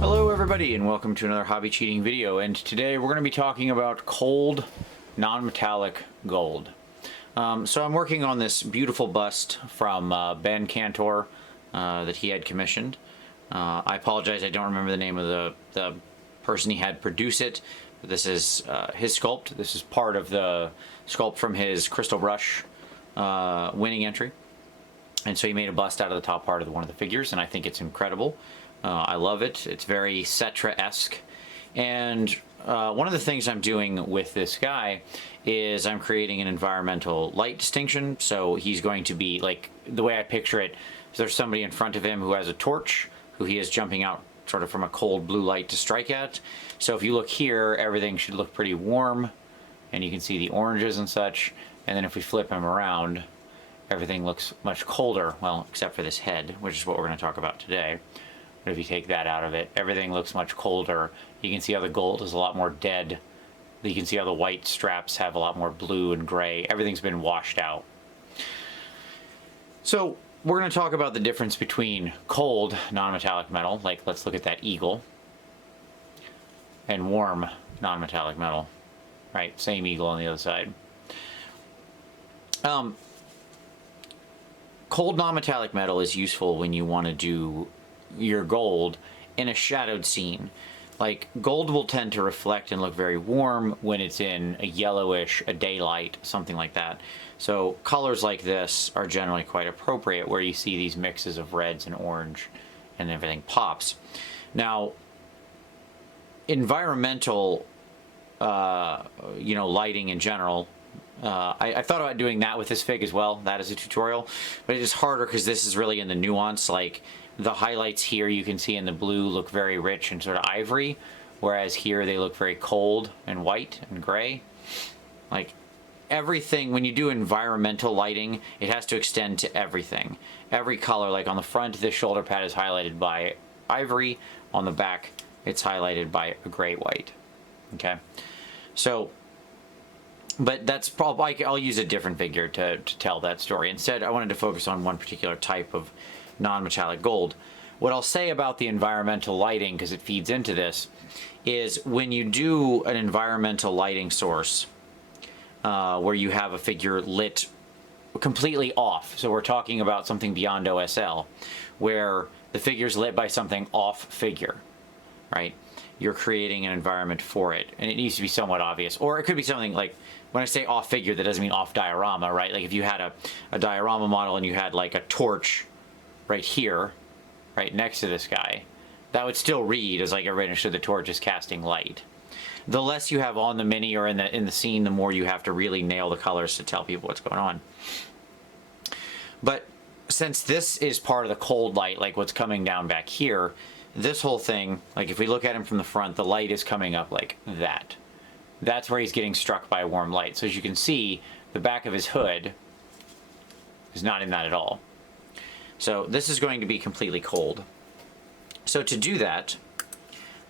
Hello everybody and welcome to another hobby cheating video, and today we're going to be talking about cold non-metallic gold. So I'm working on this beautiful bust from Ben Cantor that he had commissioned. I apologize, I don't remember the name of the person he had produce it, but this is his sculpt. This is part of the sculpt from his Crystal Brush winning entry. And so he made a bust out of the top part of one of the figures, and I think it's incredible. I love it. It's very Cetra-esque. And one of the things I'm doing with this guy is I'm creating an environmental light distinction. So he's going to be, like, the way I picture it, there's somebody in front of him who has a torch, who he is jumping out sort of from a cold blue light to strike at. So if you look here, everything should look pretty warm, and you can see the oranges and such. And then if we flip him around, everything looks much colder, well, except for this head, which is what we're going to talk about today. But if you take that out of it, everything looks much colder. You can see how the gold is a lot more dead. You can see how the white straps have a lot more blue and gray. Everything's been washed out. So we're going to talk about the difference between cold non-metallic metal, like let's look at that eagle, and warm non-metallic metal, right? Same eagle on the other side. Cold non-metallic metal is useful when you want to do your gold in a shadowed scene. Like, gold will tend to reflect and look very warm when it's in a yellowish, a daylight, something like that. So colors like this are generally quite appropriate, where you see these mixes of reds and orange and everything pops. Now, environmental, lighting in general, I thought about doing that with this fig as well. That is a tutorial, but it is harder because this is really in the nuance. Like, the highlights here you can see in the blue look very rich and sort of ivory, whereas here they look very cold and white and gray. Like, everything, when you do environmental lighting, it has to extend to everything. Every color, like on the front, this shoulder pad is highlighted by ivory. On the back, it's highlighted by a gray-white. Okay, so, but that's probably, I'll use a different figure to tell that story. Instead, I wanted to focus on one particular type of non-metallic gold. What I'll say about the environmental lighting, because it feeds into this, is when you do an environmental lighting source, where you have a figure lit completely off, so we're talking about something beyond OSL, where the figure's lit by something off figure, right? You're creating an environment for it, and it needs to be somewhat obvious. Or it could be something like, when I say off figure, that doesn't mean off diorama, right? Like if you had a diorama model and you had like a torch right here, right next to this guy, that would still read as like everybody understood the torch is casting light. The less you have on the mini or in the scene, the more you have to really nail the colors to tell people what's going on. But since this is part of the cold light, like what's coming down back here, this whole thing, like if we look at him from the front, the light is coming up like that. That's where he's getting struck by a warm light. So as you can see, the back of his hood is not in that at all. So this is going to be completely cold. So to do that,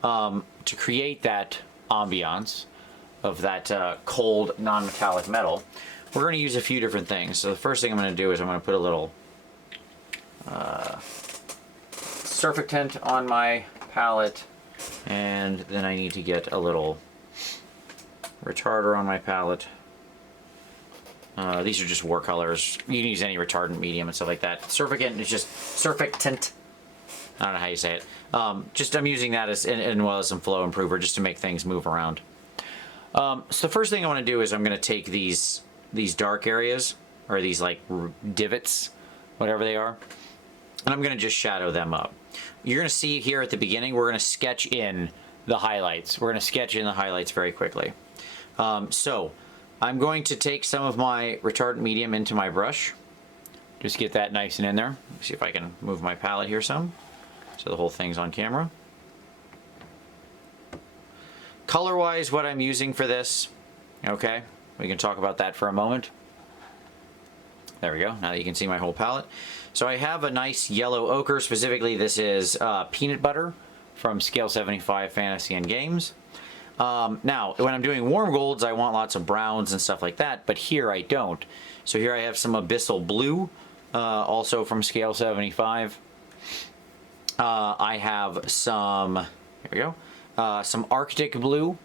to create that ambiance of that cold non-metallic metal, we're going to use a few different things. So the first thing I'm going to do is I'm going to put a little surfactant on my palette, and then I need to get a little retarder on my palette. These are just watercolors. You can use any retardant medium and stuff like that. Surfactant is just surfactant. I don't know how you say it. Just I'm using that as well as some flow improver just to make things move around. So the first thing I want to do is I'm going to take these dark areas, or these like divots, whatever they are, and I'm going to just shadow them up. You're going to see here at the beginning, we're going to sketch in the highlights. We're going to sketch in the highlights very quickly. So I'm going to take some of my retardant medium into my brush. Just get that nice and in there. Let's see if I can move my palette here some, so the whole thing's on camera. Color-wise, what I'm using for this, okay, we can talk about that for a moment. There we go, now that you can see my whole palette. So I have a nice yellow ochre, specifically this is peanut butter from Scale 75 Fantasy and Games. Now, when I'm doing warm golds, I want lots of browns and stuff like that, but here I don't. So here I have some abyssal blue, also from scale 75. I have some, here we go, some Arctic blue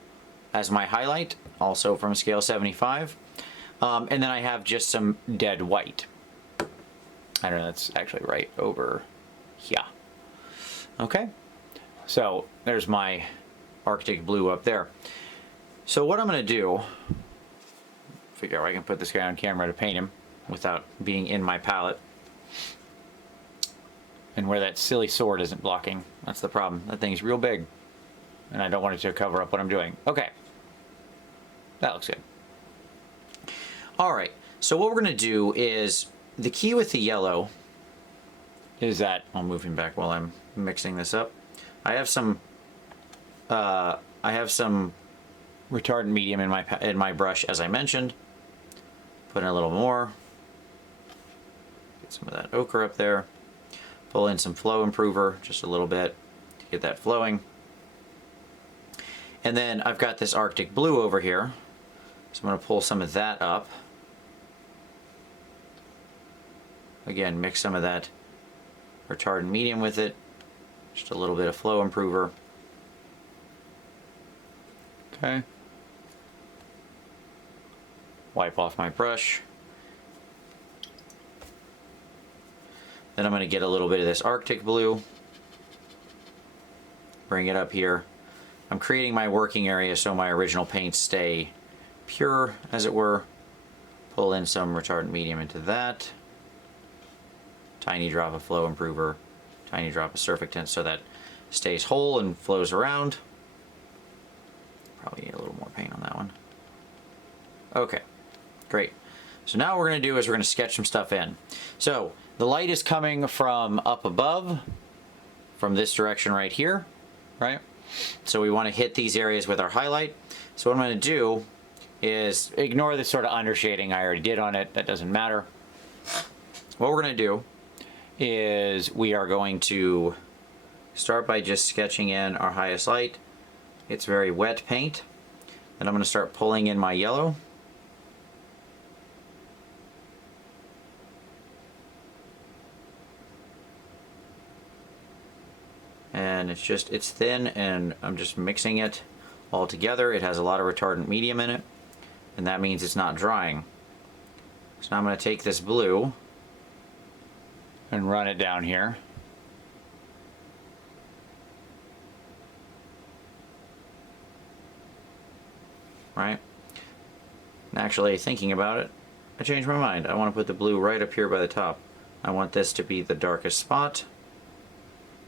as my highlight, also from scale 75. And then I have just some dead white. I don't know, that's actually right over here. Okay, so there's my Arctic blue up there. So what I'm going to do, figure out I can put this guy on camera to paint him without being in my palette. And where that silly sword isn't blocking, that's the problem. That thing's real big, and I don't want it to cover up what I'm doing. Okay, that looks good. All right, so what we're going to do is, the key with the yellow is that, I'll move him back while I'm mixing this up. I have some retardant medium in my brush, as I mentioned. Put in a little more. Get some of that ochre up there. Pull in some flow improver, just a little bit, to get that flowing. And then I've got this Arctic blue over here, so I'm going to pull some of that up. Again, mix some of that retardant medium with it, just a little bit of flow improver. Okay. Wipe off my brush. Then I'm going to get a little bit of this Arctic blue, bring it up here. I'm creating my working area so my original paints stay pure, as it were. Pull in some retardant medium into that. Tiny drop of flow improver, tiny drop of surfactant so that stays whole and flows around. Probably need a little more paint on that one. Okay, great. So now what we're going to do is we're going to sketch some stuff in. So the light is coming from up above, from this direction right here, right? So we want to hit these areas with our highlight. So what I'm going to do is ignore this sort of undershading I already did on it. That doesn't matter. What we're going to do is we are going to start by just sketching in our highest light. It's very wet paint. Then I'm going to start pulling in my yellow. And it's thin, and I'm just mixing it all together. It has a lot of retardant medium in it, and that means it's not drying. So now I'm going to take this blue and run it down here. Right? And actually, thinking about it, I changed my mind. I want to put the blue right up here by the top. I want this to be the darkest spot.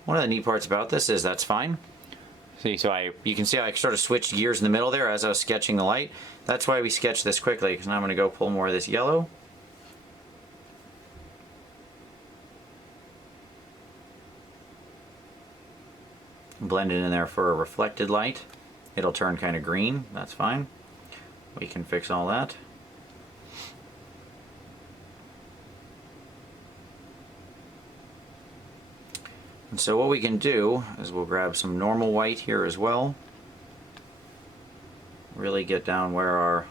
One of the neat parts about this is that's fine. See, so you can see how I sort of switched gears in the middle there as I was sketching the light. That's why we sketched this quickly, because now I'm going to go pull more of this yellow. Blend it in there for a reflected light. It'll turn kind of green, that's fine. We can fix all that. And so what we can do is we'll grab some normal white here as well. Really get down where our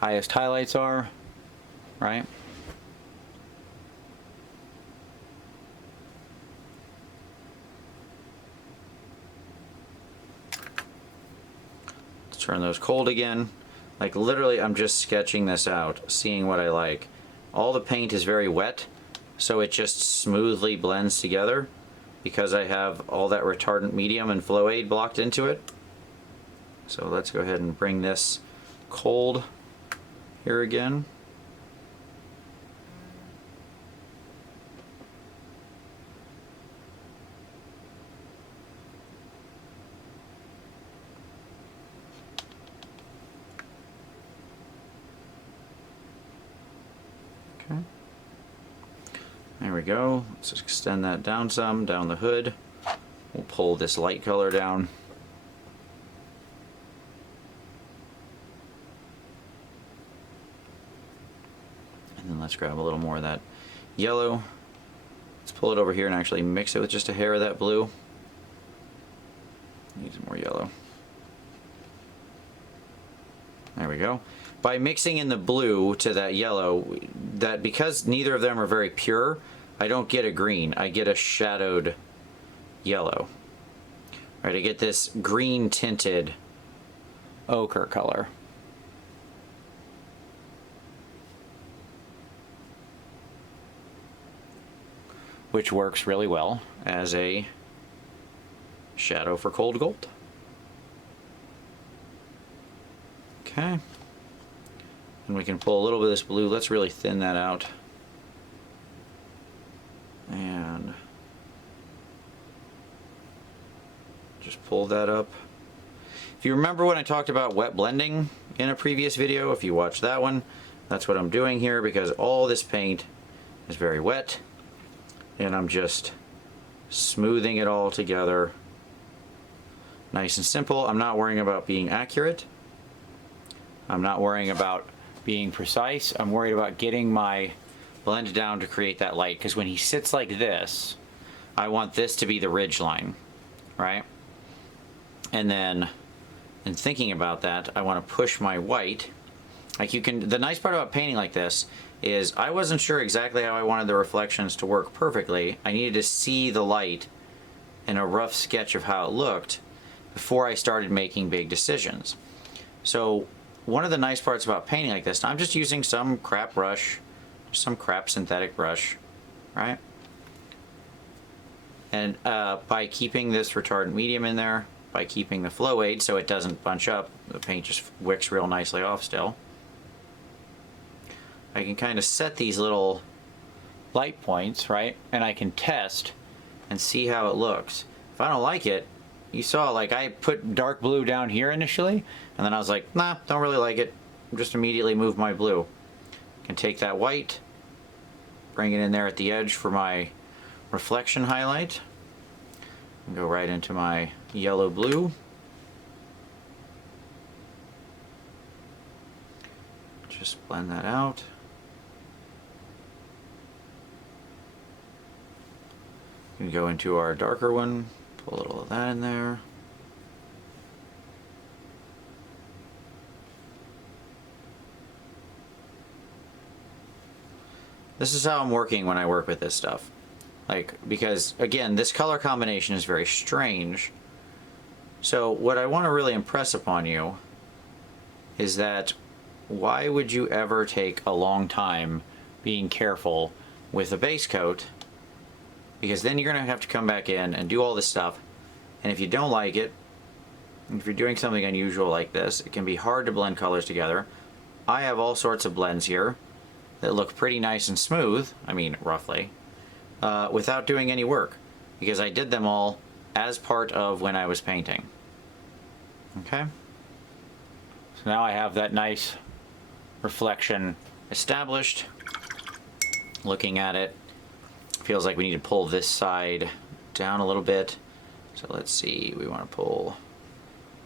highest highlights are, right? Let's turn those cold again. Like literally I'm just sketching this out, seeing what I like. All the paint is very wet, so it just smoothly blends together because I have all that retardant medium and flow aid blocked into it. So let's go ahead and bring this cold here again. Okay. There we go. Let's just extend that down some, down the hood. We'll pull this light color down. And then let's grab a little more of that yellow. Let's pull it over here and actually mix it with just a hair of that blue. Need some more yellow. There we go. By mixing in the blue to that yellow, that because neither of them are very pure, I don't get a green. I get a shadowed yellow. Right, I get this green tinted ochre color. Which works really well as a shadow for cold gold. Okay. And we can pull a little bit of this blue. Let's really thin that out. And just pull that up. If you remember when I talked about wet blending in a previous video, if you watched that one, that's what I'm doing here because all this paint is very wet. And I'm just smoothing it all together. Nice and simple. I'm not worrying about being accurate. I'm not worrying about being precise. I'm worried about getting my blend down to create that light, because when he sits like this, I want this to be the ridge line, right? And then in thinking about that, I want to push my white. Like you can, the nice part about painting like this is I wasn't sure exactly how I wanted the reflections to work perfectly. I needed to see the light in a rough sketch of how it looked before I started making big decisions. So one of the nice parts about painting like this, I'm just using some crap brush, some crap synthetic brush, right? And by keeping this retardant medium in there, by keeping the flow aid so it doesn't bunch up, the paint just wicks real nicely off still. I can kind of set these little light points, right? And I can test and see how it looks. If I don't like it, you saw like I put dark blue down here initially, and then I was like, nah, don't really like it. Just immediately move my blue. I can take that white, bring it in there at the edge for my reflection highlight, and go right into my yellow blue. Just blend that out. We can go into our darker one, put a little of that in there. This is how I'm working when I work with this stuff. Like, because again, this color combination is very strange. So what I want to really impress upon you is that why would you ever take a long time being careful with a base coat? Because then you're going to have to come back in and do all this stuff. And if you don't like it, if you're doing something unusual like this, it can be hard to blend colors together. I have all sorts of blends here that look pretty nice and smooth, I mean roughly, without doing any work. Because I did them all as part of when I was painting. Okay? So now I have that nice reflection established. Looking at it, feels like we need to pull this side down a little bit. So let's see, we want to pull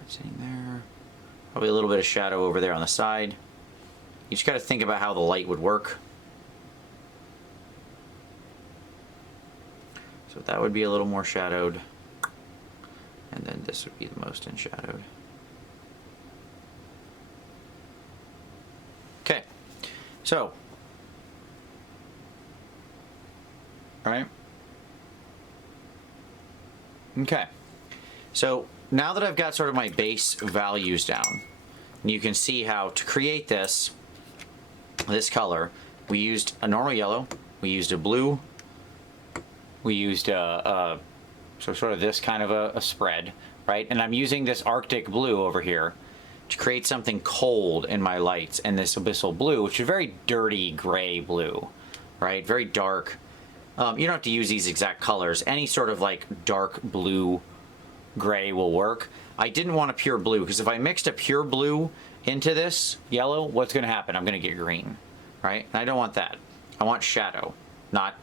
what's in there. Probably a little bit of shadow over there on the side. You just got to think about how the light would work. So that would be a little more shadowed. And then this would be the most in shadowed. Okay, so right? Okay, so now that I've got sort of my base values down, you can see how to create this color, we used a normal yellow, we used a blue, we used so sort of this kind of a spread, right? And I'm using this Arctic blue over here to create something cold in my lights, and this abyssal blue, which is a very dirty gray blue, right? Very dark. You don't have to use these exact colors. Any sort of like dark blue, gray will work. I didn't want a pure blue, because if I mixed a pure blue into this yellow, what's going to happen? I'm going to get green, right? And I don't want that. I want shadow, not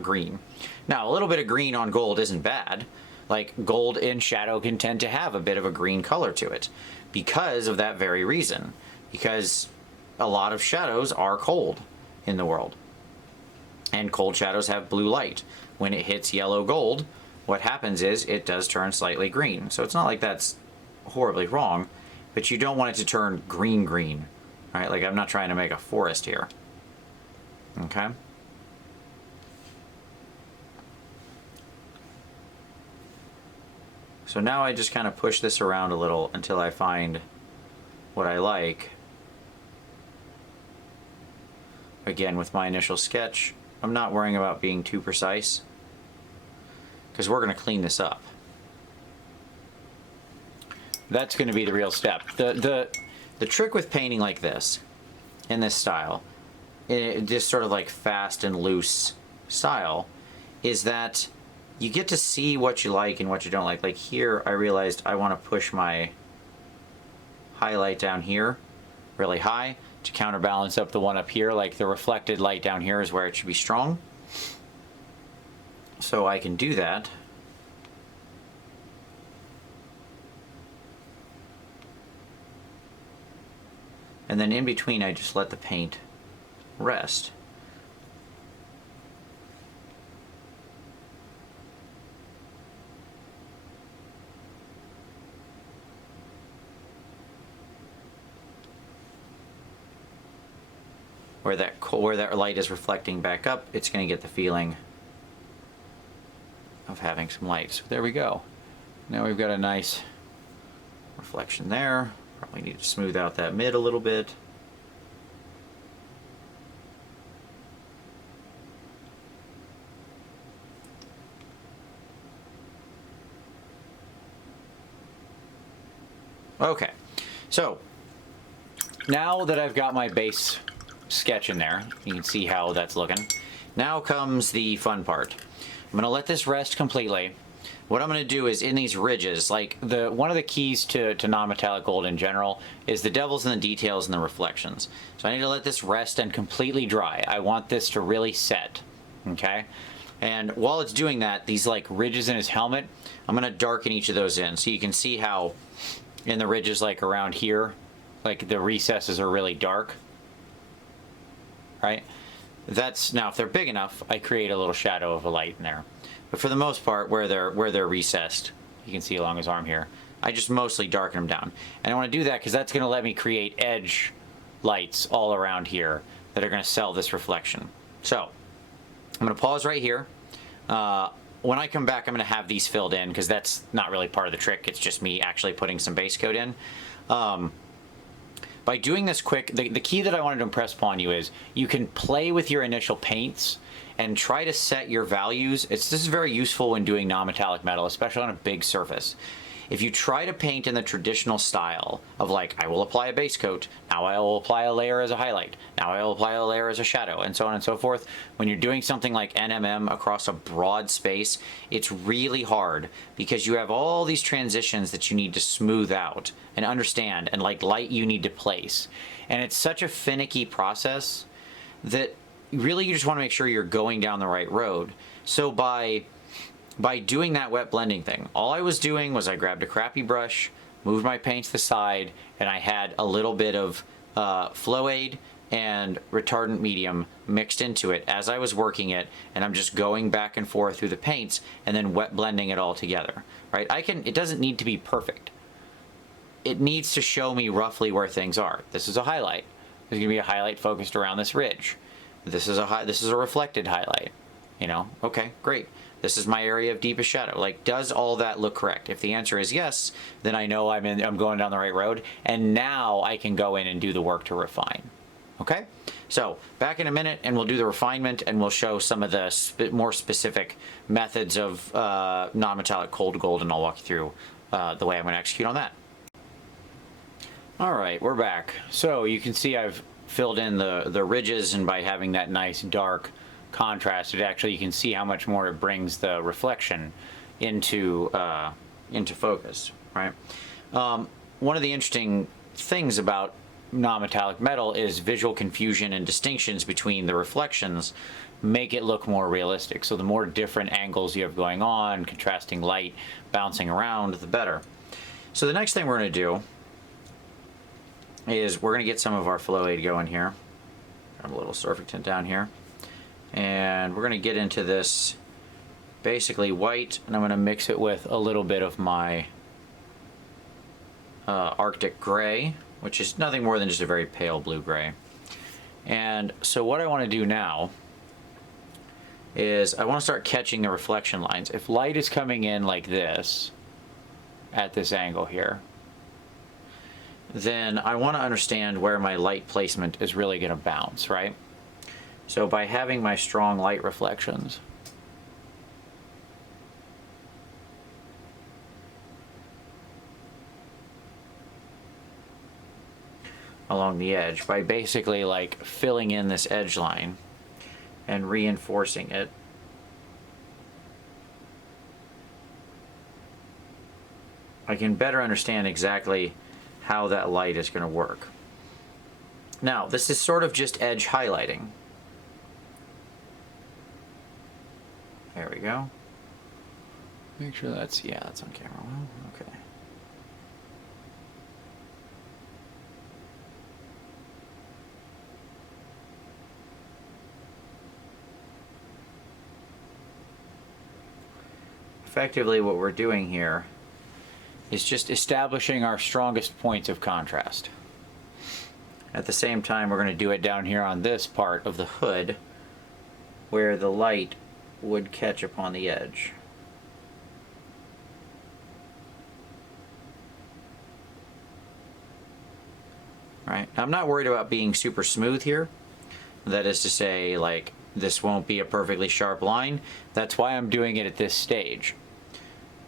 green. Now, a little bit of green on gold isn't bad. Like, gold in shadow can tend to have a bit of a green color to it because of that very reason. Because a lot of shadows are cold in the world. And cold shadows have blue light. When it hits yellow gold, what happens is it does turn slightly green. So it's not like that's horribly wrong. but you don't want it to turn green, right? Like I'm not trying to make a forest here, okay? So now I just kind of push this around a little until I find what I like. Again, with my initial sketch, I'm not worrying about being too precise because we're going to clean this up. That's going to be the real step. The trick with painting like this, in this style, this sort of like fast and loose style, is that you get to see what you like and what you don't like. Like here, I realized I want to push my highlight down here really high to counterbalance up the one up here. Like the reflected light down here is where it should be strong. So I can do that. And then in between, I just let the paint rest. Where that light is reflecting back up, it's going to get the feeling of having some light. So there we go. Now we've got a nice reflection there. Probably need to smooth out that mid a little bit. Okay, so now that I've got my base sketch in there, you can see how that's looking. Now comes the fun part. I'm going to let this rest completely. What I'm going to do is in these ridges, like one of the keys to non-metallic gold in general is the devil's in the details and the reflections. So I need to let this rest and completely dry. I want this to really set, okay? And while it's doing that, these like ridges in his helmet, I'm going to darken each of those in. So you can see how in the ridges like around here, like the recesses are really dark, right? That's, now if they're big enough, I create a little shadow of a light in there. But for the most part, where they're recessed, you can see along his arm here, I just mostly darken them down. And I want to do that because that's going to let me create edge lights all around here that are going to sell this reflection. So I'm going to pause right here. When I come back, I'm going to have these filled in because that's not really part of the trick. It's just me actually putting some base coat in. By doing this quick, the key that I wanted to impress upon you is you can play with your initial paints and try to set your values. This is very useful when doing non-metallic metal, especially on a big surface. If you try to paint in the traditional style of like, I will apply a base coat, now I will apply a layer as a highlight, now I will apply a layer as a shadow, and so on and so forth. When you're doing something like NMM across a broad space, it's really hard because you have all these transitions that you need to smooth out and understand, and like light you need to place. And it's such a finicky process that really you just want to make sure you're going down the right road. So by doing that wet blending thing, all I was doing was I grabbed a crappy brush, moved my paint to the side, and I had a little bit of flow aid and retardant medium mixed into it as I was working it, and I'm just going back and forth through the paints and then wet blending it all together, right? It doesn't need to be perfect. It needs to show me roughly where things are. This is a highlight. There's gonna be a highlight focused around this ridge. This is a reflected highlight, you know? Okay, great. This is my area of deepest shadow. Like, does all that look correct? If the answer is yes, then I know I'm going down the right road, and now I can go in and do the work to refine. Okay? So, back in a minute, and we'll do the refinement, and we'll show some of the more specific methods of non-metallic cold gold, and I'll walk you through the way I'm going to execute on that. All right, we're back. So, you can see I've filled in the ridges, and by having that nice dark contrast, you can see how much more it brings the reflection into focus, right? One of the interesting things about non-metallic metal is visual confusion and distinctions between the reflections make it look more realistic. So the more different angles you have going on, contrasting light bouncing around, the better. So the next thing we're going to do is we're going to get some of our flow aid going here. Got a little surfactant down here. And we're going to get into this basically white, and I'm going to mix it with a little bit of my Arctic gray, which is nothing more than just a very pale blue gray. And so what I want to do now is I want to start catching the reflection lines. If light is coming in like this, at this angle here, then I want to understand where my light placement is really going to bounce, right? So by having my strong light reflections, along the edge, by basically like filling in this edge line and reinforcing it, I can better understand exactly how that light is going to work. Now, this is sort of just edge highlighting. There we go. Make sure that's, yeah, that's on camera. Well, okay. Effectively, what we're doing here is just establishing our strongest points of contrast. At the same time, we're going to do it down here on this part of the hood where the light would catch upon the edge. Right. I'm not worried about being super smooth here. That is to say, like, this won't be a perfectly sharp line. That's why I'm doing it at this stage.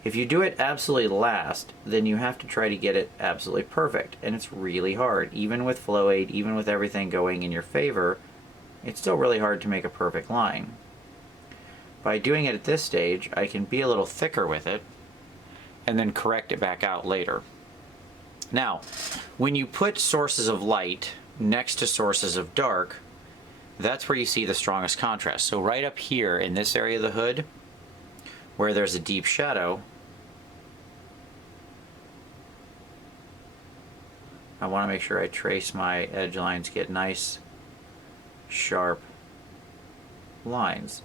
If you do it absolutely last, then you have to try to get it absolutely perfect, and it's really hard. Even with flow aid, even with everything going in your favor, it's still really hard to make a perfect line. By doing it at this stage, I can be a little thicker with it, and then correct it back out later. Now, when you put sources of light next to sources of dark, that's where you see the strongest contrast. So right up here in this area of the hood, where there's a deep shadow, I want to make sure I trace my edge lines, get nice, sharp lines.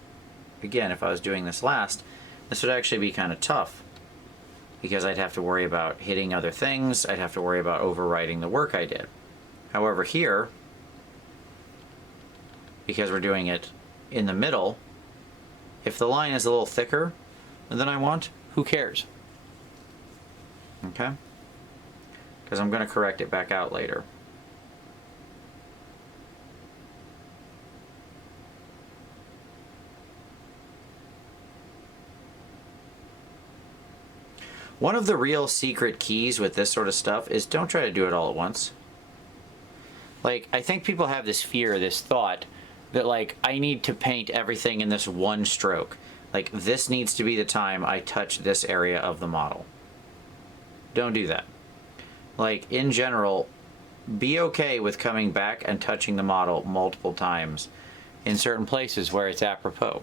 Again, if I was doing this last, this would actually be kind of tough because I'd have to worry about hitting other things. I'd have to worry about overwriting the work I did. However, here, because we're doing it in the middle, if the line is a little thicker than I want, who cares? Okay? Because I'm going to correct it back out later. One of the real secret keys with this sort of stuff is don't try to do it all at once. Like, I think people have this fear, this thought, that like, I need to paint everything in this one stroke. Like, this needs to be the time I touch this area of the model. Don't do that. Like, in general, be okay with coming back and touching the model multiple times in certain places where it's apropos.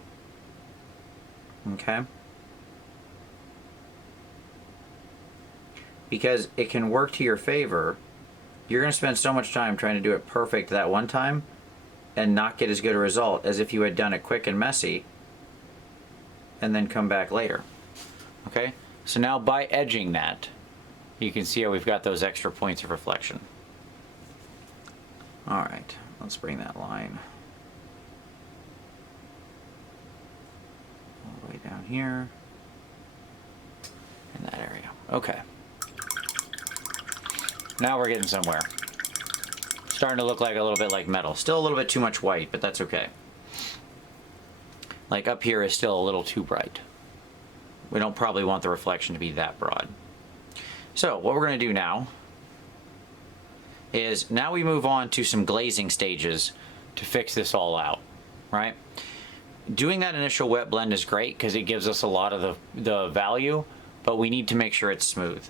Okay? Because it can work to your favor. You're going to spend so much time trying to do it perfect that one time and not get as good a result as if you had done it quick and messy and then come back later. Okay? So now by edging that, you can see how we've got those extra points of reflection. All right, let's bring that line all the way down here in that area. Okay. Now we're getting somewhere. Starting to look like a little bit like metal. Still a little bit too much white, but that's okay. Like up here is still a little too bright. We don't probably want the reflection to be that broad. So what we're going to do now is now we move on to some glazing stages to fix this all out, right? Doing that initial wet blend is great because it gives us a lot of the value, but we need to make sure it's smooth.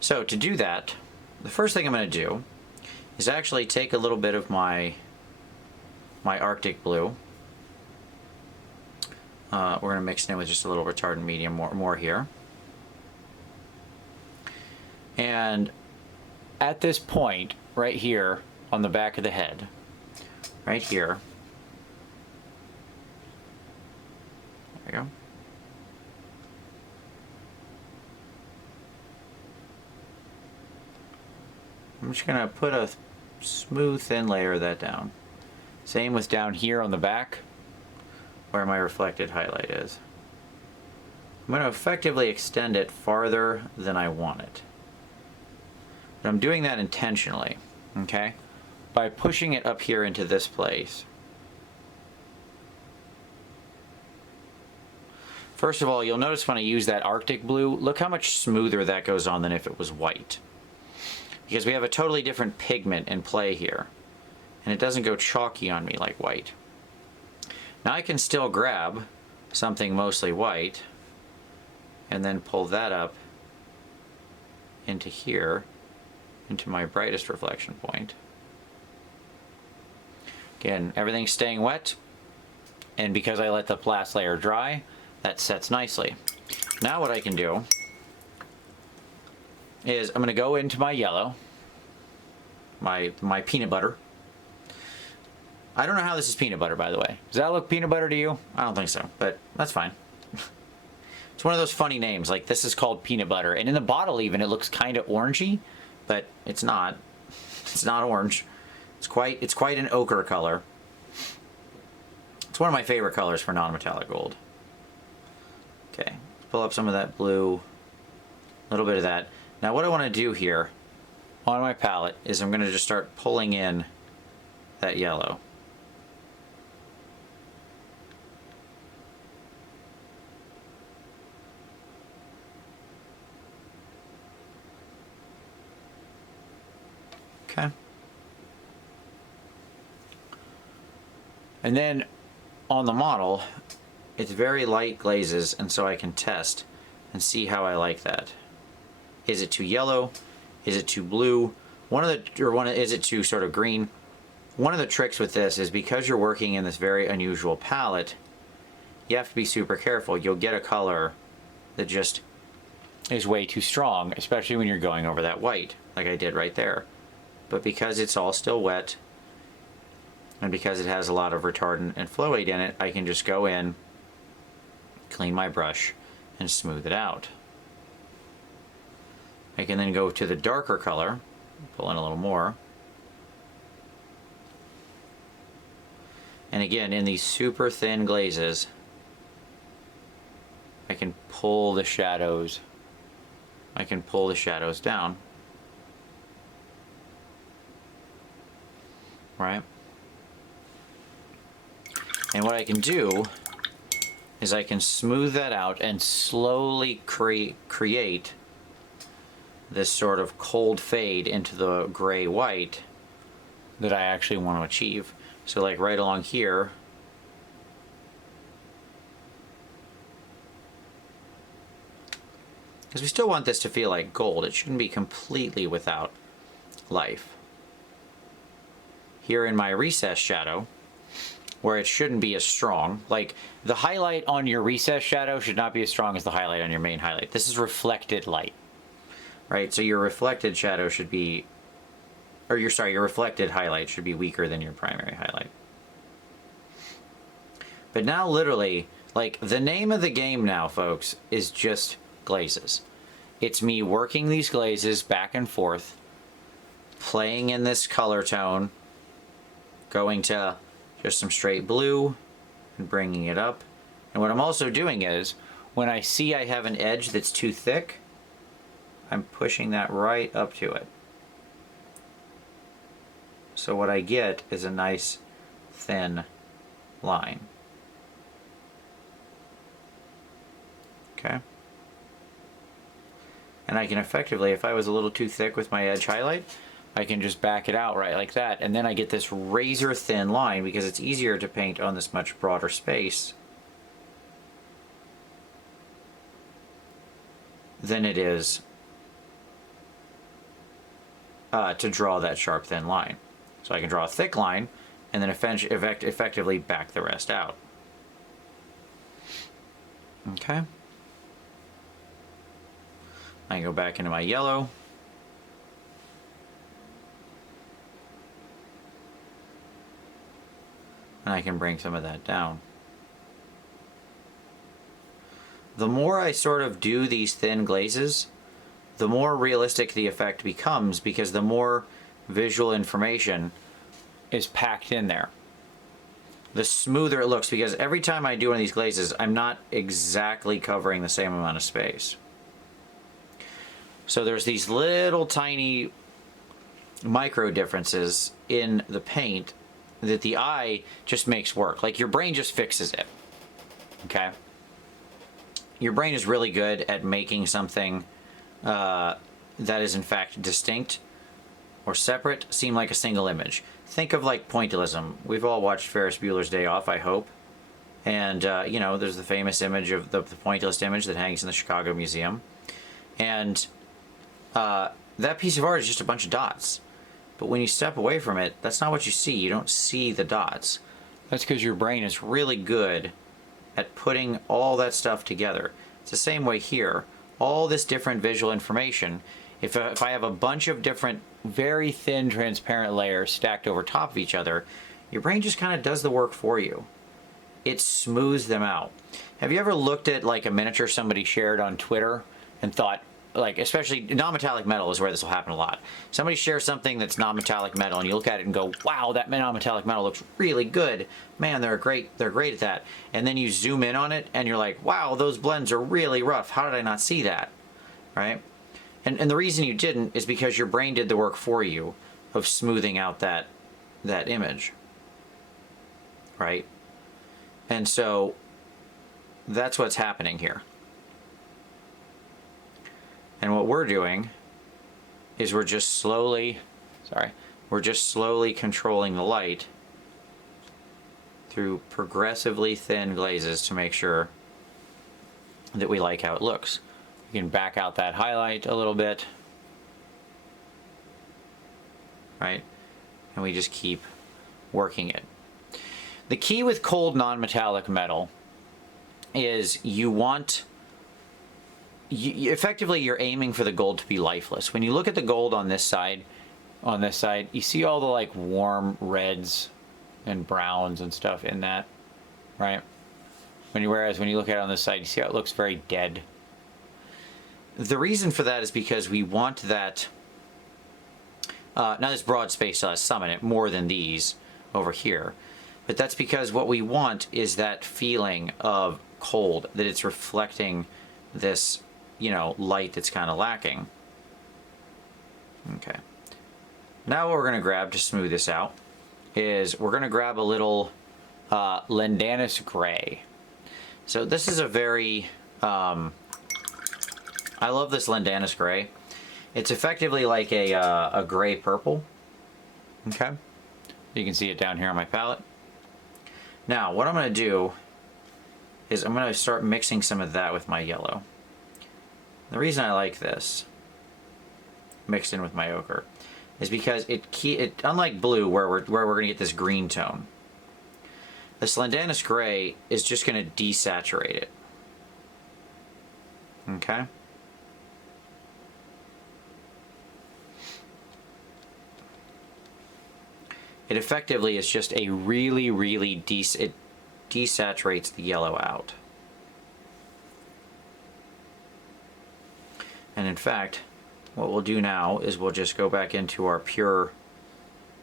So to do that, the first thing I'm going to do is actually take a little bit of my Arctic blue. We're going to mix it in with just a little retardant medium more here. And at this point, right here on the back of the head, right here, there we go. I'm just going to put a smooth thin layer of that down. Same with down here on the back where my reflected highlight is. I'm going to effectively extend it farther than I want it. But I'm doing that intentionally, okay? By pushing it up here into this place. First of all, you'll notice when I use that Arctic blue, look how much smoother that goes on than if it was white. Because we have a totally different pigment in play here. And it doesn't go chalky on me like white. Now I can still grab something mostly white and then pull that up into here, into my brightest reflection point. Again, everything's staying wet, and because I let the last layer dry, that sets nicely. Now what I can do is I'm going to go into my yellow, my peanut butter. I don't know how this is peanut butter, by the way. Does that look peanut butter to you? I don't think so, but that's fine. It's one of those funny names, like this is called peanut butter, and in the bottle even it looks kind of orangey, but it's not. It's not orange. It's quite an ochre color. It's one of my favorite colors for non-metallic gold. Okay, pull up some of that blue, a little bit of that. Now what I want to do here on my palette is I'm going to just start pulling in that yellow. Okay. And then on the model, it's very light glazes, and so I can test and see how I like that. Is it too yellow? Is it too blue? Is it too sort of green? One of the tricks with this is because you're working in this very unusual palette, you have to be super careful. You'll get a color that just is way too strong, especially when you're going over that white, like I did right there. But because it's all still wet, and because it has a lot of retardant and flow aid in it, I can just go in, clean my brush, and smooth it out. I can then go to the darker color, pull in a little more. And again, in these super thin glazes, I can pull the shadows. I can pull the shadows down. Right? And what I can do is I can smooth that out and slowly create this sort of cold fade into the gray-white that I actually want to achieve. So like right along here, because we still want this to feel like gold. It shouldn't be completely without life. Here in my recess shadow, where it shouldn't be as strong, like the highlight on your recess shadow should not be as strong as the highlight on your main highlight. This is reflected light, right? So your reflected shadow should be, or your reflected highlight should be weaker than your primary highlight. But now literally, like the name of the game now, folks, is just glazes. It's me working these glazes back and forth, playing in this color tone, going to just some straight blue and bringing it up. And what I'm also doing is, when I see I have an edge that's too thick, I'm pushing that right up to it. So what I get is a nice thin line. Okay? And I can effectively, if I was a little too thick with my edge highlight, I can just back it out right like that, and then I get this razor thin line because it's easier to paint on this much broader space than it is to draw that sharp thin line. So I can draw a thick line and then effectively back the rest out. Okay. I can go back into my yellow. And I can bring some of that down. The more I sort of do these thin glazes, the more realistic the effect becomes, because the more visual information is packed in there, the smoother it looks, because every time I do one of these glazes, I'm not exactly covering the same amount of space. So there's these little tiny micro differences in the paint that the eye just makes work. Like your brain just fixes it, okay? Your brain is really good at making something that is in fact distinct or separate seem like a single image. Think of like pointillism. We've all watched Ferris Bueller's Day Off, I hope. And, you know, there's the famous image of the pointillist image that hangs in the Chicago Museum. And that piece of art is just a bunch of dots. But when you step away from it, that's not what you see. You don't see the dots. That's because your brain is really good at putting all that stuff together. It's the same way here. All this different visual information, if I have a bunch of different, very thin, transparent layers stacked over top of each other, your brain just kind of does the work for you. It smooths them out. Have you ever looked at like a miniature somebody shared on Twitter and thought, like, especially non-metallic metal is where this will happen a lot. Somebody shares something that's non-metallic metal and you look at it and go, wow, that non-metallic metal looks really good. Man, they're great at that. And then you zoom in on it and you're like, wow, those blends are really rough. How did I not see that? Right? And the reason you didn't is because your brain did the work for you of smoothing out that image. Right? And so that's what's happening here. And what we're doing is we're just slowly controlling the light through progressively thin glazes to make sure that we like how it looks. You can back out that highlight a little bit, right? And we just keep working it. The key with cold non-metallic metal is effectively you're aiming for the gold to be lifeless. When you look at the gold on this side, you see all the like warm reds and browns and stuff in that, right? Whereas when you look at it on this side, you see how it looks very dead. The reason for that is because we want that, now this broad space still has some in it, more than these over here. But that's because what we want is that feeling of cold, that it's reflecting this, you know, light that's kind of lacking. Okay. Now what we're going to grab to smooth this out is we're going to grab a little Landanus Gray. So this is a very, I love this Landanus Gray. It's effectively like a gray purple. Okay. You can see it down here on my palette. Now what I'm going to do is I'm going to start mixing some of that with my yellow. The reason I like this mixed in with my ochre is because it unlike blue where we're going to get this green tone, this Landanus Gray is just going to desaturate it. Okay? It effectively is just a really, really it desaturates the yellow out. And in fact, what we'll do now is we'll just go back into our pure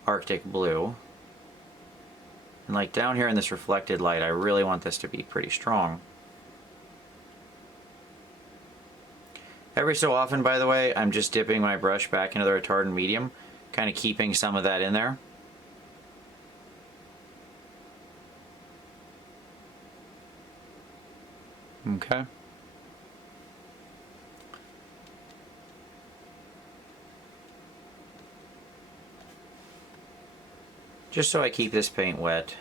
Arctic blue. And like down here in this reflected light, I really want this to be pretty strong. Every so often, by the way, I'm just dipping my brush back into the retardant medium, kind of keeping some of that in there. Okay. Just so I keep this paint wet.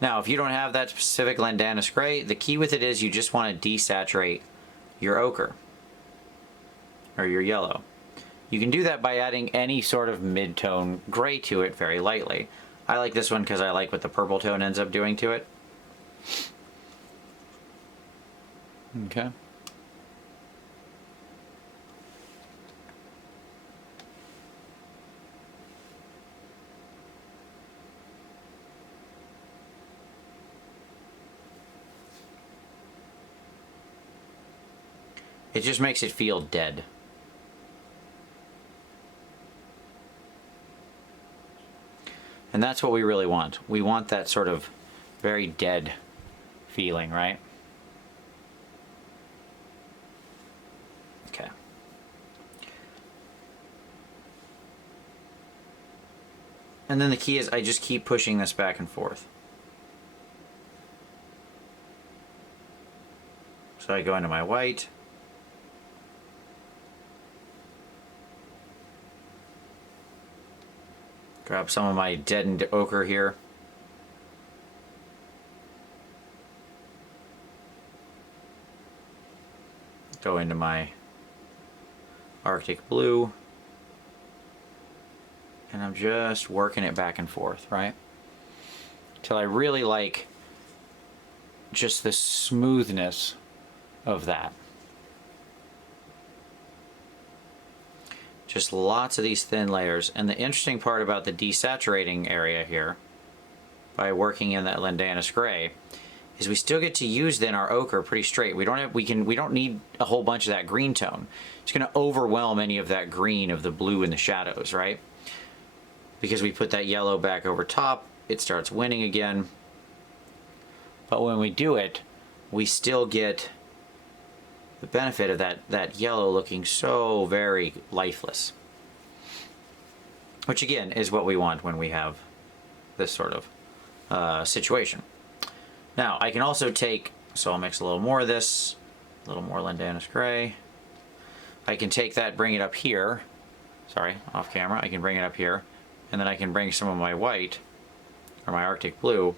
Now, if you don't have that specific Landanus Gray, the key with it is you just want to desaturate your ochre or your yellow. You can do that by adding any sort of mid-tone gray to it very lightly. I like this one because I like what the purple tone ends up doing to it. Okay. It just makes it feel dead. And that's what we really want. We want that sort of very dead feeling, right? Okay. And then the key is I just keep pushing this back and forth. So I go into my white. Grab some of my deadened ochre here. Go into my Arctic blue. And I'm just working it back and forth, right? Till I really like just the smoothness of that. Just lots of these thin layers. And the interesting part about the desaturating area here, by working in that Landanus gray, is we still get to use then our ochre pretty straight. We don't need a whole bunch of that green tone. It's going to overwhelm any of that green of the blue in the shadows, right? Because we put that yellow back over top, it starts winning again. But when we do it, we still get the benefit of that yellow looking so very lifeless. Which again is what we want when we have this sort of situation. Now I can also take, so I'll mix a little more of this, a little more Landanus gray. I can take that, bring it up here. Sorry, off camera. I can bring it up here. And then I can bring some of my white, or my Arctic blue,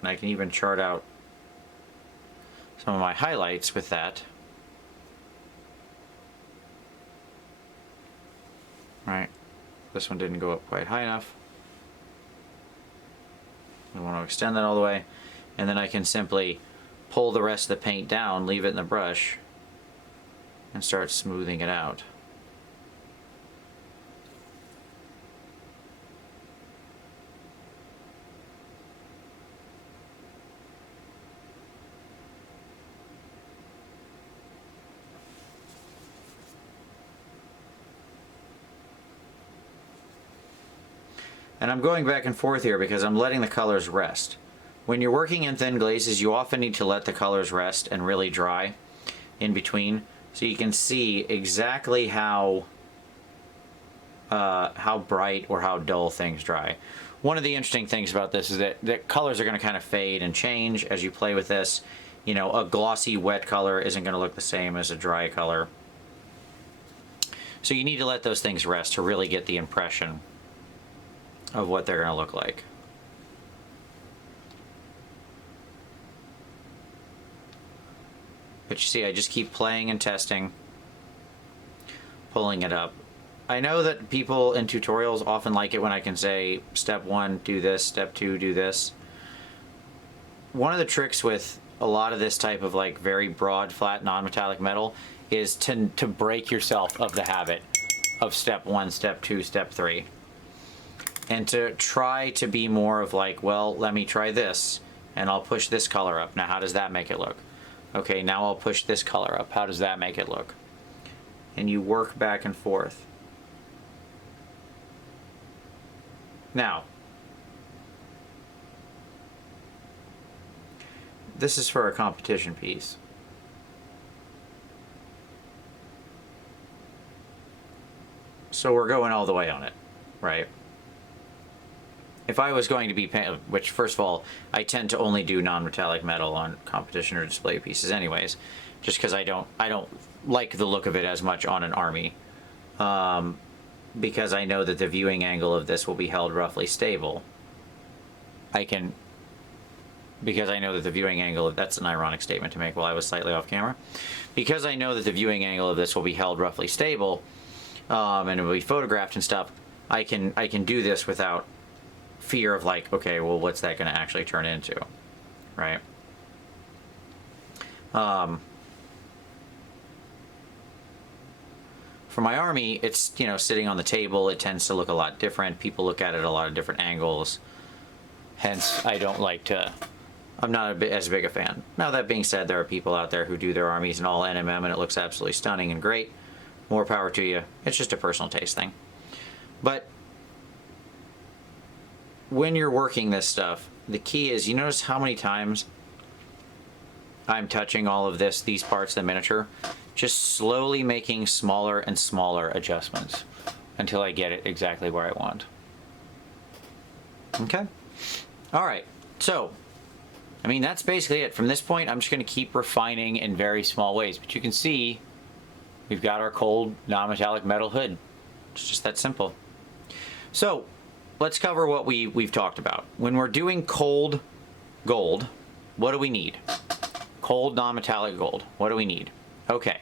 and I can even chart out some of my highlights with that. Right, this one didn't go up quite high enough. I want to extend that all the way, and then I can simply pull the rest of the paint down, leave it in the brush, and start smoothing it out. And I'm going back and forth here because I'm letting the colors rest. When you're working in thin glazes, you often need to let the colors rest and really dry in between, so you can see exactly how bright or how dull things dry. One of the interesting things about this is that colors are going to kind of fade and change as you play with this. You know, a glossy wet color isn't going to look the same as a dry color. So you need to let those things rest to really get the impression of what they're going to look like. But you see, I just keep playing and testing, pulling it up. I know that people in tutorials often like it when I can say, step 1, do this, step 2, do this. One of the tricks with a lot of this type of like very broad, flat, non-metallic metal is to break yourself of the habit of step 1, step 2, step 3. And to try to be more of like, well, let me try this, and I'll push this color up. Now, how does that make it look? Okay, now I'll push this color up. How does that make it look? And you work back and forth. Now, this is for a competition piece. So we're going all the way on it, right? If I was going to be which first of all, I tend to only do non-metallic metal on competition or display pieces anyways, just because I don't like the look of it as much on an army, because I know that the viewing angle of this will be held roughly stable. Because I know that the viewing angle of, that's an ironic statement to make while I was slightly off camera, because I know that the viewing angle of this will be held roughly stable, and it will be photographed and stuff. I can do this without fear of like, okay, well, what's that going to actually turn into, right? For my army, it's, you know, sitting on the table. It tends to look a lot different. People look at it a lot of different angles. Hence, I don't like to I'm not as big a fan. Now, that being said, there are people out there who do their armies in all NMM and it looks absolutely stunning and great. More power to you. It's just a personal taste thing. But when you're working this stuff, the key is, you notice how many times I'm touching all of these parts of the miniature, just slowly making smaller and smaller adjustments until I get it exactly where I want. Okay? All right. So, I mean, that's basically it. From this point, I'm just going to keep refining in very small ways. But you can see we've got our cold, non-metallic metal hood. It's just that simple. So, let's cover what we've talked about. When we're doing cold gold, what do we need? Cold, non-metallic gold. What do we need? Okay.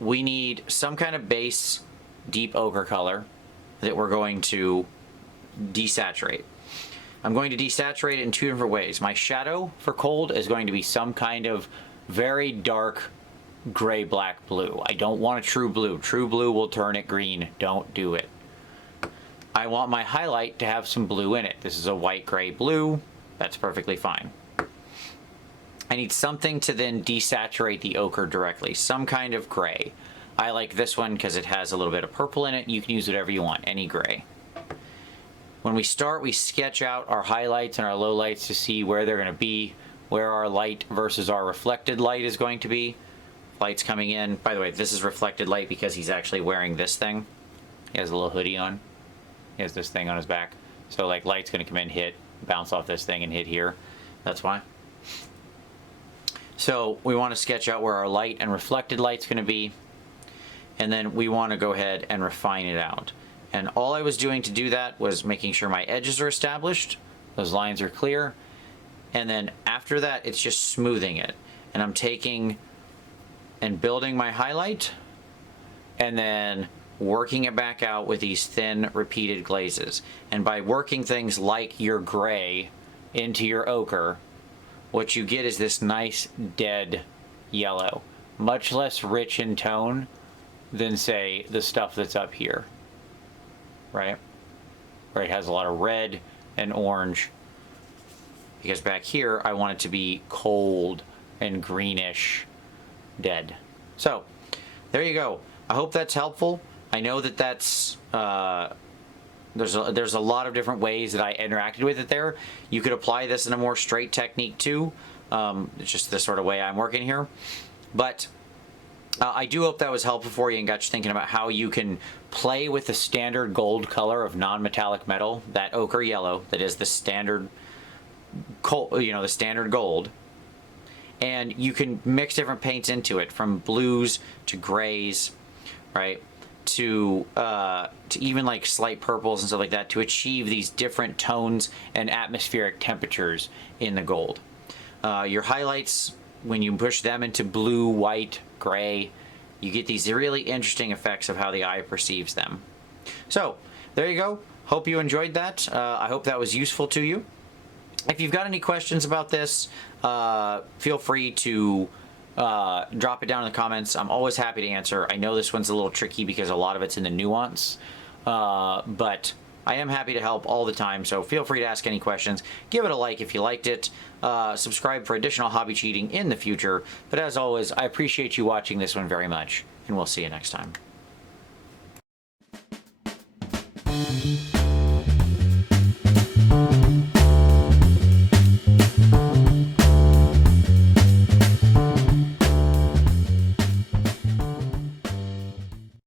We need some kind of base deep ochre color that we're going to desaturate. I'm going to desaturate it in two different ways. My shadow for cold is going to be some kind of very dark gray, black, blue. I don't want a true blue. True blue will turn it green. Don't do it. I want my highlight to have some blue in it. This is a white, gray, blue. That's perfectly fine. I need something to then desaturate the ochre directly. Some kind of gray. I like this one because it has a little bit of purple in it. You can use whatever you want, any gray. When we start, we sketch out our highlights and our lowlights to see where they're going to be, where our light versus our reflected light is going to be. Light's coming in. By the way, this is reflected light because he's actually wearing this thing. He has a little hoodie on. He has this thing on his back. So like light's going to come in, hit, bounce off this thing and hit here. That's why. So we want to sketch out where our light and reflected light's going to be. And then we want to go ahead and refine it out. And all I was doing to do that was making sure my edges are established. Those lines are clear. And then after that, it's just smoothing it. And I'm taking and building my highlight and then working it back out with these thin repeated glazes. And by working things like your gray into your ochre, what you get is this nice dead yellow, much less rich in tone than, say, the stuff that's up here, right? Where it has a lot of red and orange, because back here I want it to be cold and greenish dead. So there you go. I hope that's helpful. I know that that's there's a lot of different ways that I interacted with it there. You could apply this in a more straight technique too. It's just the sort of way I'm working here. But I do hope that was helpful for you and got you thinking about how you can play with the standard gold color of non-metallic metal, that ochre yellow that is the standard, the standard gold. And you can mix different paints into it, from blues to grays, right? To even like slight purples and stuff like that, to achieve these different tones and atmospheric temperatures in the gold. Your highlights, when you push them into blue, white, gray, you get these really interesting effects of how the eye perceives them. So there you go. Hope you enjoyed that. I hope that was useful to you. If you've got any questions about this, feel free to drop it down in the comments. I'm always happy to answer. I know this one's a little tricky because a lot of it's in the nuance, but I am happy to help all the time, so feel free to ask any questions. Give it a like if you liked it. Subscribe for additional hobby cheating in the future. But as always, I appreciate you watching this one very much, and we'll see you next time.